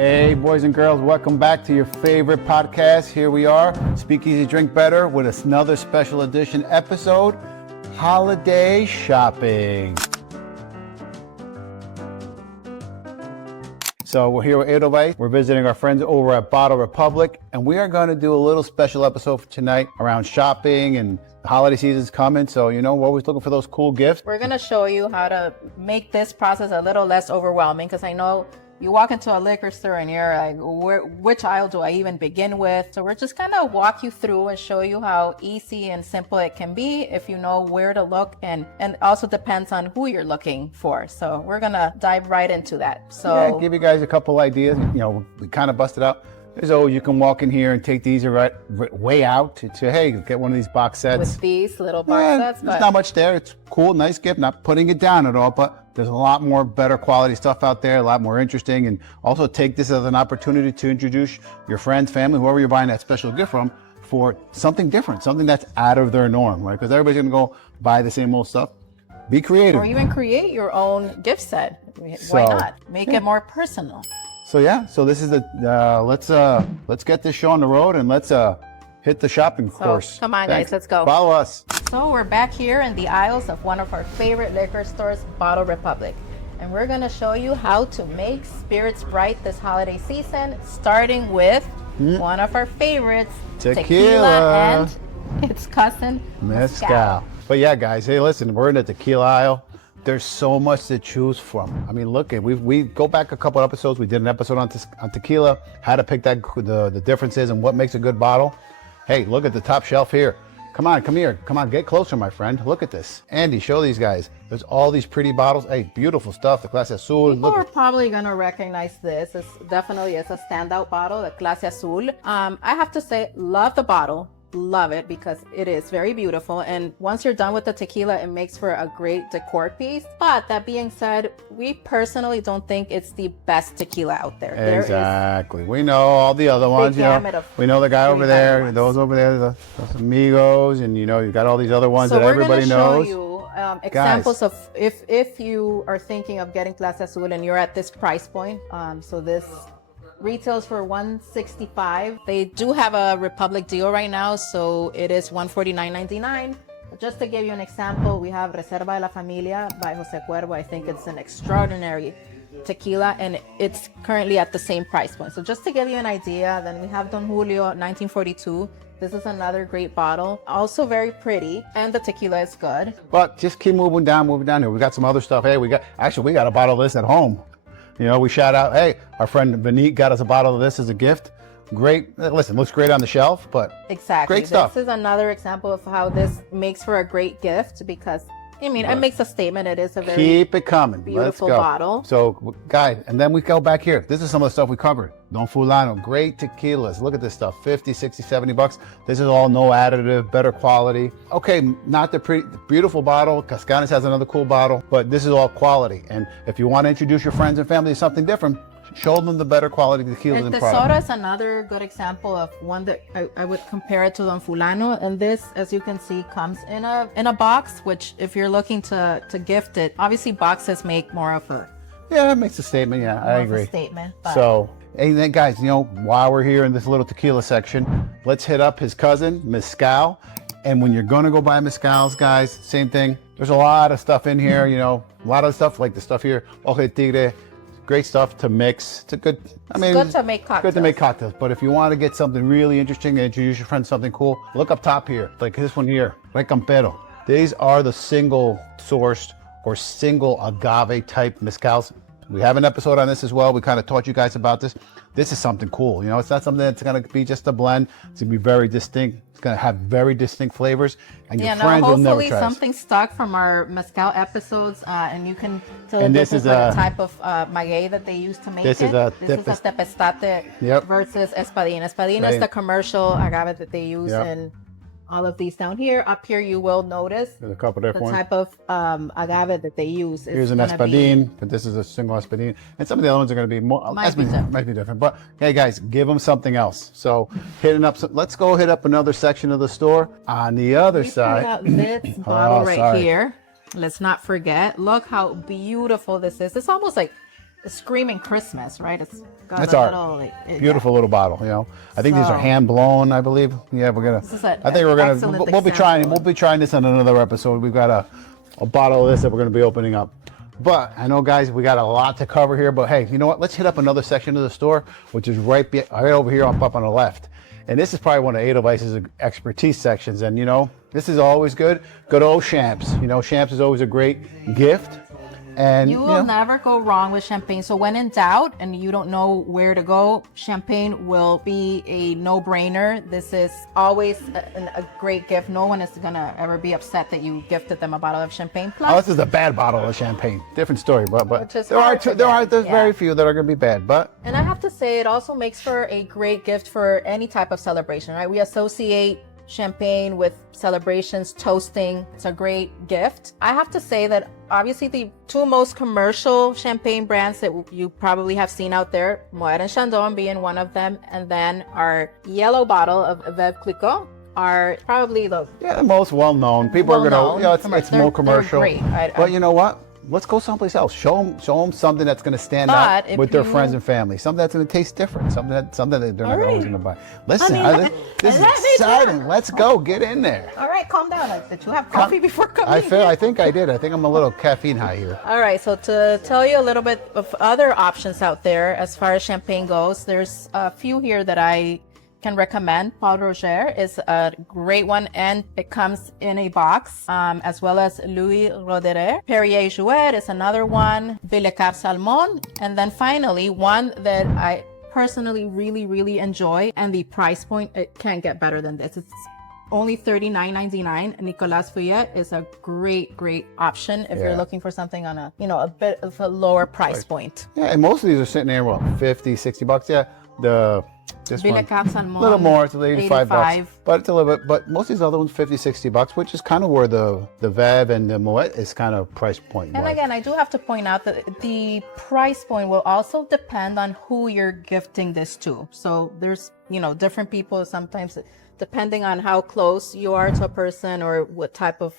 Hey, boys and girls, welcome back to your favorite podcast. Here we are, Speakeasy Drink Better, with another special edition episode, Holiday Shopping. So we're here with Edelweiss. We're visiting our friends over at Bottle Republic, and we are going to do a little special episode for tonight around shopping, and the holiday season's coming, so we're always looking for those cool gifts. We're going to show you how to make this process a little less overwhelming, because I know you walk into a liquor store and you're like, which aisle do I even begin with? So we're just going to walk you through and show you how easy and simple it can be if you know where to look, and also depends on who you're looking for. So we're going to dive right into that. So yeah, give you guys a couple ideas. We kind of busted out. So you can walk in here and take these way out to hey, get one of these box sets. With these little box sets. There's not much there. It's cool, nice gift, not putting it down at all, but there's a lot more better quality stuff out there, a lot more interesting. And also take this as an opportunity to introduce your friends, family, whoever you're buying that special gift from, for something different, something that's out of their norm, right? Because everybody's gonna go buy the same old stuff. Be creative. Or even create your own gift set. Why not? Make it more personal. So this is let's get this show on the road, and let's hit the shopping course. Come on, Thanks. guys, let's go. Follow us. So we're back here in the aisles of one of our favorite liquor stores, Bottle Republic. And we're gonna show you how to make spirits bright this holiday season, starting with one of our favorites, tequila and its cousin, mezcal. But yeah, guys, hey, listen, we're in the tequila aisle. There's so much to choose from. I mean, look, we go back a couple episodes. We did an episode on tequila, how to pick the differences and what makes a good bottle. Hey, look at the top shelf here. Come on, come here. Come on, get closer, my friend. Look at this. Andy, show these guys. There's all these pretty bottles. Hey, beautiful stuff. The Clase Azul. People are probably going to recognize this. It's definitely a standout bottle, the Clase Azul. I have to say, love the bottle. Love it because it is very beautiful, and once you're done with the tequila, it makes for a great decor piece. But that being said, we personally don't think it's the best tequila out there. Exactly. We know all the other ones. We know the guy over there, those over there, those Amigos, and you've got all these other ones that everybody knows. So we're going to show you examples of if you are thinking of getting Clase Azul and you're at this price point. So this retails for $165. They do have a Republic deal right now, so it is $149.99. Just to give you an example, we have Reserva de la Familia by Jose Cuervo. I think it's an extraordinary tequila, and it's currently at the same price point. So just to give you an idea, then we have Don Julio 1942. This is another great bottle, also very pretty, and the tequila is good. But just keep moving down here. We got some other stuff. Hey, we got a bottle of this at home. We shout out, hey, our friend Vineet got us a bottle of this as a gift. Great. Listen, looks great on the shelf, but exactly. Great stuff. This is another example of how this makes for a great gift because, it makes a statement. It is a very keep it coming. Beautiful Let's go. Bottle. So, guys, and then we go back here. This is some of the stuff we covered. Don Fulano, great tequilas. Look at this stuff, 50, 60, 70 bucks. This is all no additive, better quality. Okay, not the beautiful bottle. Cascanes has another cool bottle, but this is all quality. And if you want to introduce your friends and family to something different, show them the better quality tequila than product. Tesoro is another good example of one that I would compare it to Don Fulano. And this, as you can see, comes in a box, which if you're looking to gift it, obviously boxes make more of a... Yeah, it makes a statement. Yeah, I agree. A statement. But. So, and then guys, while we're here in this little tequila section, let's hit up his cousin, Mezcal. And when you're going to go buy Mezcals, guys, same thing. There's a lot of stuff in here, a lot of stuff like the stuff here. Ojo de Tigre. Great stuff to mix. It's good to make cocktails. Good to make cocktails. But if you want to get something really interesting and introduce your friends to something cool, look up top here, like this one here, Campero. These are the single sourced or single agave type mezcals. We have an episode on this as well. We kind of taught you guys about this. This is something cool. It's not something that's going to be just a blend. It's going to be very distinct. It's going to have very distinct flavors, and your friends will never try it. Hopefully something stuck from our mezcal episodes, and you can tell this is a type of maguey that they use to make this it. This is a tepestate versus espadín. Espadín is the commercial agave that they use in all of these down here. Up here, you will notice there's a couple different the type of agave that they use. Here's an espadín, but this is a single espadín. And some of the other ones are going to be more, might be different. But hey, guys, give them something else. So let's go hit up another section of the store. On the other side. This bottle here. Let's not forget. Look how beautiful this is. It's almost like screaming Christmas, right? It's got That's a our little beautiful little bottle. You know, I think these are So- hand blown. I believe. Yeah, we're gonna. This is a- I think we're gonna. excellent We'll be trying. example. We'll be trying this on another episode. We've got a bottle of this that we're gonna be opening up. But I know, guys, we got a lot to cover here. But hey, you know what? Let's hit up another section of the store, which is right over here up on the left. And this is probably one of Edelweiss's expertise sections. And you know, this is always good. Good old Champs. You know, Champs is always a great gift. And You will never go wrong with champagne. So when in doubt and you don't know where to go, champagne will be a no-brainer. This is always a great gift. No one is gonna ever be upset that you gifted them a bottle of champagne. Oh, Plus, this is a bad bottle of champagne. Different story, but Which is there are hard two, to there's get, very yeah. few that are going to be bad. But and I have to say, it also makes for a great gift for any type of celebration, right? We associate champagne with celebrations, toasting. It's a great gift. I have to say that obviously the two most commercial champagne brands that you probably have seen out there, Moet and Chandon being one of them, and then our yellow bottle of Veuve Clicquot are probably the the most well known. People are going Well-known. to, you know, it's more They're commercial. great. But you know what? Let's go someplace else. Show them something that's going to stand out But if with their you- friends and family. Something that's going to taste different. Something that they're not All always right. going to buy. Listen, I mean, this is let me exciting. Let's go. Get in there. All right, calm down. Did you have coffee before coming? I think I did. I think I'm a little caffeine high here. All right, so to tell you a little bit of other options out there as far as champagne goes, there's a few here that I can recommend. Paul Roger is a great one, and it comes in a box, as well as Louis Roederer. Perrier Jouet is another one. Villecap Salmon, and then finally one that I personally really enjoy, and the price point, it can't get better than this. It's only $39.99. Nicolas Feuillet is a great option if Yeah. you're looking for something on a bit of a lower price point. Yeah, and most of these are sitting there, what, 50, 60 bucks? Yeah, this one, Villecap Salmon, a little more, it's 85 bucks. 85. But it's a little bit, but most of these other ones, 50, 60 bucks, which is kind of where the Veuve and the Moet is kind of price point. And wise. again, I do have to point out that the price point will also depend on who you're gifting this to. So there's, different people sometimes, depending on how close you are to a person or what type of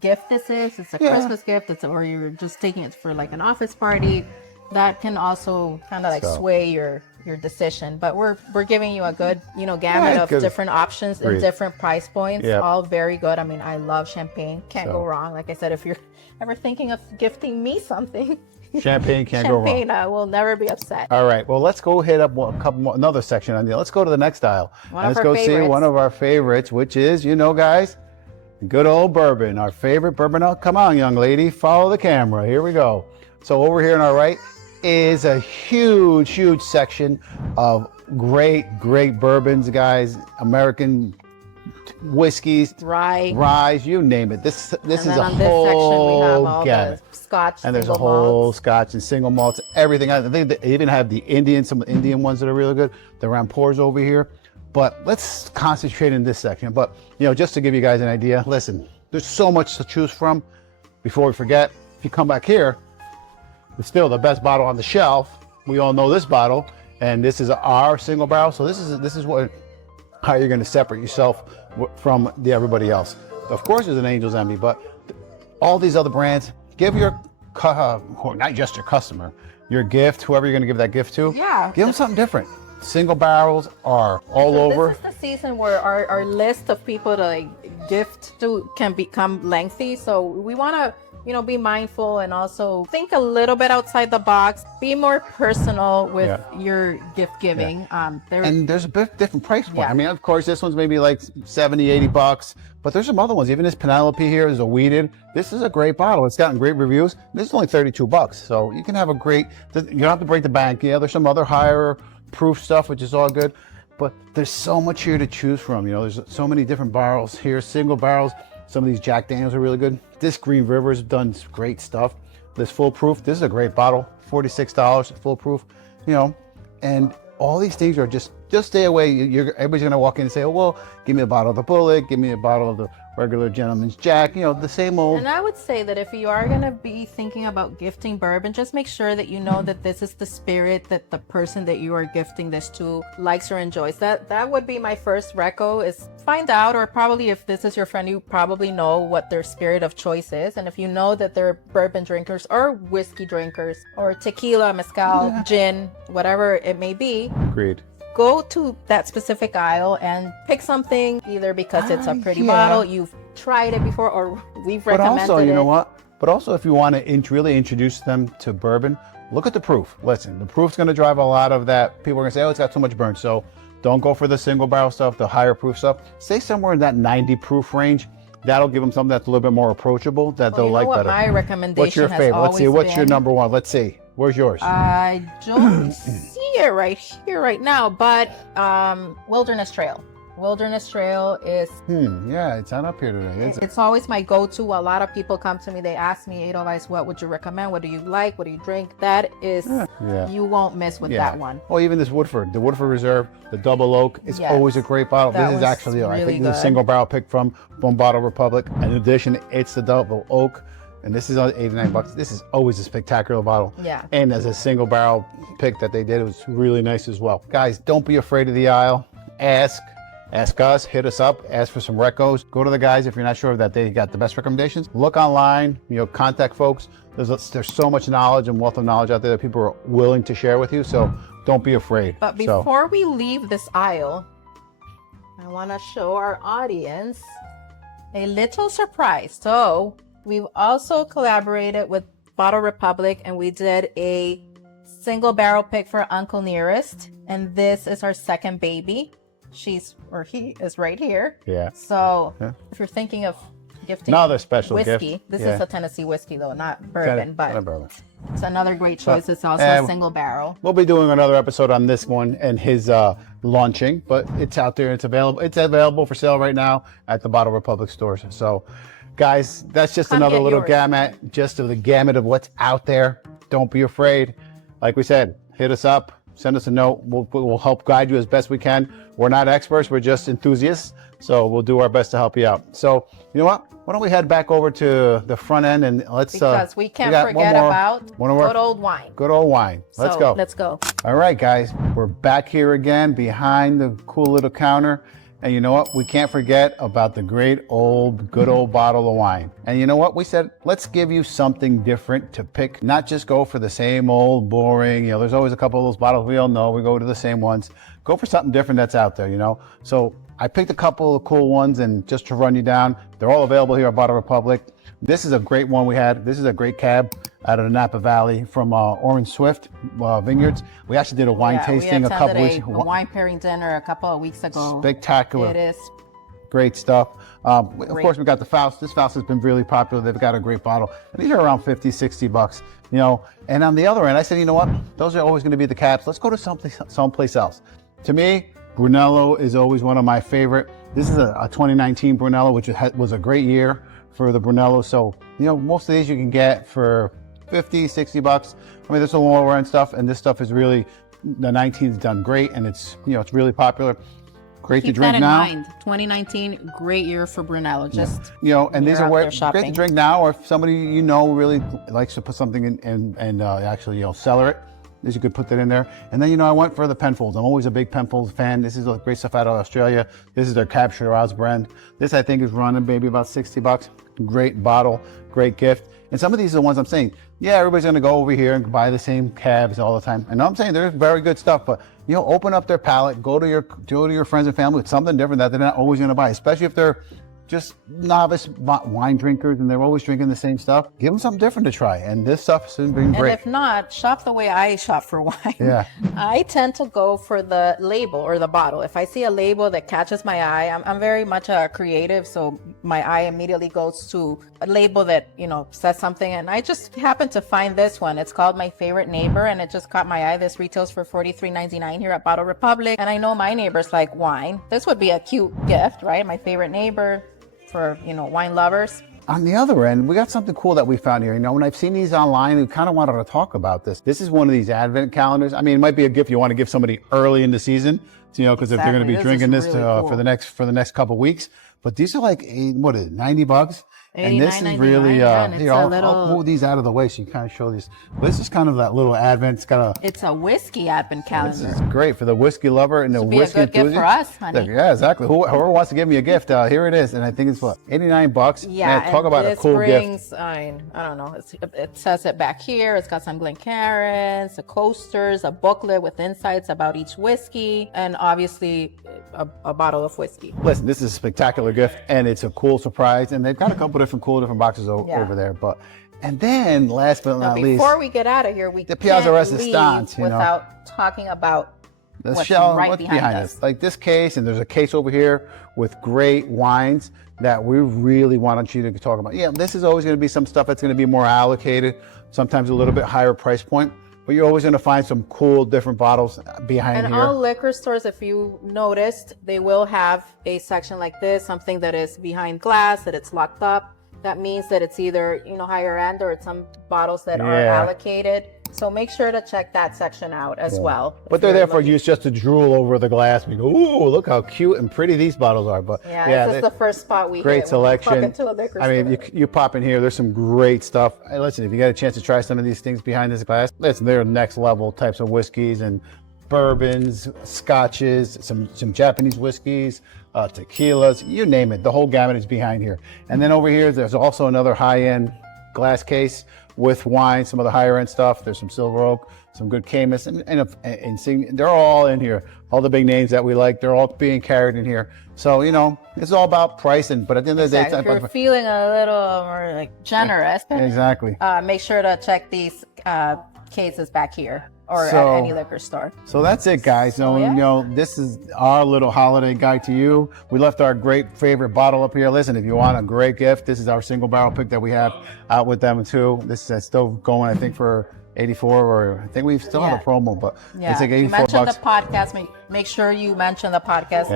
gift this is. It's a Christmas gift, or you're just taking it for like an office party. That can also kind of like sway your decision. But we're giving you a good, gamut of good. different options and Agreed. different price points. Yep. All very good. I mean, I love champagne. Can't So- go wrong. Like I said, if you're ever thinking of gifting me something, Champagne can't go wrong. champagne, I will never be upset. All right, well, let's go hit up another section on the. Let's go to the next aisle. One of Let's our go see favorites. one of our favorites, which is, guys, good old bourbon. Our favorite bourbon. Oh, come on, young lady, follow the camera. Here we go. So over here on our right is a huge section of great bourbons, guys. American whiskeys, Right. ryes, you name it. This And is then a on this section, we have whole all gamut. the Scotch. And there's a single whole malts. Scotch and single malts, everything. I think they even have the some Indian ones that are really good. The Rampours over here. But let's concentrate in this section. But, just to give you guys an idea, listen, there's so much to choose from. Before we forget, if you come back here, it's still the best bottle on the shelf. We all know this bottle, and this is our single barrel. So this is how you're going to separate yourself from everybody else. Of course, there's an Angel's Envy, but all these other brands, give your not just your customer, your gift, whoever you're going to give that gift to, Yeah. give them something different. Single barrels are all over. This is the season where our list of people to gift to can become lengthy. So we want to, be mindful and also think a little bit outside the box. Be more personal with your gift giving. And there's a bit different price point. Yeah. I mean, of course, this one's maybe like 70, 80 bucks, but there's some other ones. Even this Penelope here is a weeded. This is a great bottle. It's gotten great reviews. This is only 32 bucks. So you can have you don't have to break the bank. Yeah, there's some other higher proof stuff, which is all good, but there's so much here to choose from. There's so many different barrels here, single barrels. Some of these Jack Daniels are really good. This Green River's done great stuff. This Full Proof, this is a great bottle, $46 Full Proof, and all these things are just stay away. Everybody's gonna walk in and say, oh, well, give me a bottle of the Bullet, give me a bottle of the regular gentleman's Jack, you know, the same old. And I would say that if you are going to be thinking about gifting bourbon, just make sure that you know that this is the spirit that the person that you are gifting this to likes or enjoys. That would be my first reco, is find out, or probably if this is your friend, you probably know what their spirit of choice is. And if you know that they're bourbon drinkers or whiskey drinkers or tequila, mezcal, gin, whatever it may be, Agreed. go to that specific aisle and pick something, either because it's a pretty bottle, you've tried it before, or we've But recommended also, you it. know what? But also, if you want to really introduce them to bourbon, look at the proof. Listen, the proof's going to drive a lot of that. People are going to say, oh, it's got too much burn. So don't go for the single barrel stuff, the higher proof stuff. Stay somewhere in that 90 proof range. That'll give them something that's a little bit more approachable that they'll you know like what better. my recommendation What's your has favorite? Let's see. always What's your been- number one? Let's see. Where's yours? I don't see it right here, right now, but Wilderness Trail. Wilderness Trail is, Yeah, it's not up here today, is it? it's always my go-to. A lot of people come to me, they ask me, Edelweiss, what would you recommend? What do you like? What do you drink? That is, Yeah. you won't miss with Yeah. that one. Well, even this Woodford, the Woodford Reserve, the double oak, it's Yes. always a great bottle. That This is was actually, I really think, the good. single barrel pick from Bottle Republic. In addition, it's the double oak, and this is on $89. This is always a spectacular bottle. Yeah. And as a single barrel pick that they did, it was really nice as well. Guys, don't be afraid of the aisle. Ask us, hit us up, ask for some recos. Go to the guys if you're not sure that they got the best recommendations. Look online, you know, contact folks. There's so much knowledge and wealth of knowledge out there that people are willing to share with you. So don't be afraid. But So- before we leave this aisle, I want to show our audience a little surprise. So we've also collaborated with Bottle Republic, and we did a single barrel pick for Uncle Nearest. And this is our second baby. He is right here. Yeah. So if you're thinking of gifting Another special whiskey, gift. this Yeah. is a Tennessee whiskey though, not bourbon, but Not bourbon. it's another great choice. It's also a single barrel. We'll be doing another episode on this one and his launching, but it's out there. It's available. It's available for sale right now at the Bottle Republic stores. So, guys, that's just Come another get little yours. gamut, just of the gamut of what's out there. Don't be afraid. Like we said, hit us up, send us a note. We'll help guide you as best we can. We're not experts. We're just enthusiasts. So we'll do our best to help you out. So, you know what? Why don't we head back over to the front end and let's Because we can't got one forget more- about one more- good old wine. good old wine. Let's So, go. Let's go. All right, guys, we're back here again behind the cool little counter. And you know what? We can't forget about the good old bottle of wine. And you know what? We said, let's give you something different to pick, not just go for the same old boring, you know, there's always a couple of those bottles we all know, we go to the same ones. Go for something different that's out there, you know? So I picked a couple of cool ones, and just to run you down, they're all available here at Bottle Republic. This is a great one we had. This is a great cab out of the Napa Valley from Orange Swift Vineyards. We actually did a wine tasting we a couple attended weeks a wine pairing dinner a couple of weeks ago. Spectacular. It is. Great stuff. Of Great. course, we got the Faust. This Faust has been really popular. They've got a great bottle. And these are around 50, 60 bucks, you know. And on the other end, I said, you know what? Those are always going to be the caps. Let's go to someplace else. To me, Brunello is always one of my favorite. This is a 2019 Brunello, which was a great year for the Brunello. So, you know, most of these you can get for 50, 60 bucks. I mean, there's a lower end stuff, and this stuff is really, the 19's done great, and it's, you know, it's really popular. Great to Keep drink that in now. mind. 2019, great year for Brunello. Just You know, and You're these are out where there great to shopping. drink now, or if somebody you know really likes to put something in and actually, you know, cellar it. You could put that in there. And then, you know, I went for the Penfolds. I'm always a big Penfolds fan. This is great stuff out of Australia. This is their Cab Shiraz brand. This, I think, is running maybe about 60 bucks. Great bottle, great gift. And some of these are the ones I'm saying, yeah, everybody's going to go over here and buy the same cabs all the time. And I'm saying they're very good stuff, but, you know, open up their palate, go to your friends and family with something different that they're not always going to buy, especially if they're just novice wine drinkers and they're always drinking the same stuff. Give them something different to try. And this stuff's been and great. if not, shop the way I shop for wine. Yeah. I tend to go for the label or the bottle. If I see a label that catches my eye, I'm very much a creative, so my eye immediately goes to a label that, you know, says something. And I just happened to find this one. It's called My Favorite Neighbor, and it just caught my eye. This retails for $43.99 here at Bottle Republic. And I know my neighbors like wine. This would be a cute gift, right? My Favorite Neighbor for, you know, wine lovers. On the other end, we got something cool that we found here. You know, when I've seen these online, we kind of wanted to talk about this. This is one of these advent calendars. I mean, it might be a gift you want to give somebody early in the season, you know, because if they're going to be Exactly. This drinking is this really cool. for the next couple weeks. but these are like, what is it, $90? And this is really, here, I'll move these out of the way so you kind of show these. This is kind of that little advent. It's a whiskey advent calendar. This is great for the whiskey lover and the whiskey enthusiast. Gift for us, honey. Yeah, exactly. Whoever wants to give me a gift, here it is. And I think it's what, $89? Yeah, man, talk about a cool gift. I don't know. It says it back here. It's got some Glencairns, a coasters, a booklet with insights about each whiskey, and obviously a bottle of whiskey. Listen, this is a spectacular gift, and it's a cool surprise. And they've got a couple different boxes over there. And then, last but not least, before we get out of here, we the Piazza can't Resistance, leave without talking about what's behind us. Like this case, and there's a case over here with great wines that we really wanted you to talk about. Yeah, this is always going to be some stuff that's going to be more allocated, sometimes a little bit higher price point, but you're always going to find some cool different bottles behind here. And all liquor stores, if you noticed, they will have a section like this, something that is behind glass, that it's locked up. That means that it's either, higher end, or it's some bottles that are allocated. So make sure to check that section out as well. But they're there for you just to drool over the glass. We go, ooh, look how cute and pretty these bottles are. But this is the first spot we great hit selection. When we walk into a liquor store. I mean, you pop in here, there's some great stuff. Hey, listen, if you get a chance to try some of these things behind this glass, listen, they're next level types of whiskeys and bourbons, scotches, some Japanese whiskeys, tequilas, you name it. The whole gamut is behind here. And then over here, there's also another high-end glass case with wine, some of the higher end stuff. There's some Silver Oak, some good Caymus, and they're all in here. All the big names that we like, they're all being carried in here. So, it's all about price, but at the end of the day, if you're feeling a little more generous, exactly. Make sure to check these cases back here. Or at any liquor store. So that's it, guys. This is our little holiday guide to you. We left our great favorite bottle up here. Listen, if you want a great gift, this is our single barrel pick that we have out with them too. This is still going, I think, for 84, or I think we still have a promo, but it's like 84 you mentioned bucks. The podcast. Make sure you mention the podcast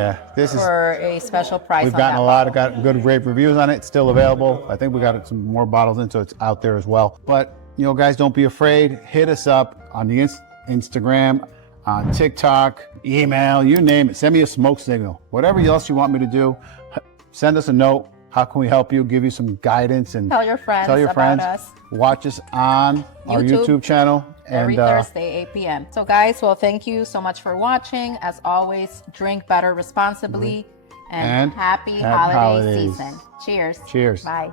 for a special price. We've gotten got good rave reviews on it. It's still available. I think we got some more bottles in, so it's out there as well. But guys, don't be afraid. Hit us up on the Instagram, on TikTok, email, you name it. Send me a smoke signal. Whatever else you want me to do, send us a note. How can we help you? Give you some guidance, and tell your friends about us. Watch us on our YouTube channel. Every Thursday, 8 p.m. So guys, thank you so much for watching. As always, drink better responsibly, and happy holiday season. Cheers. Cheers. Bye.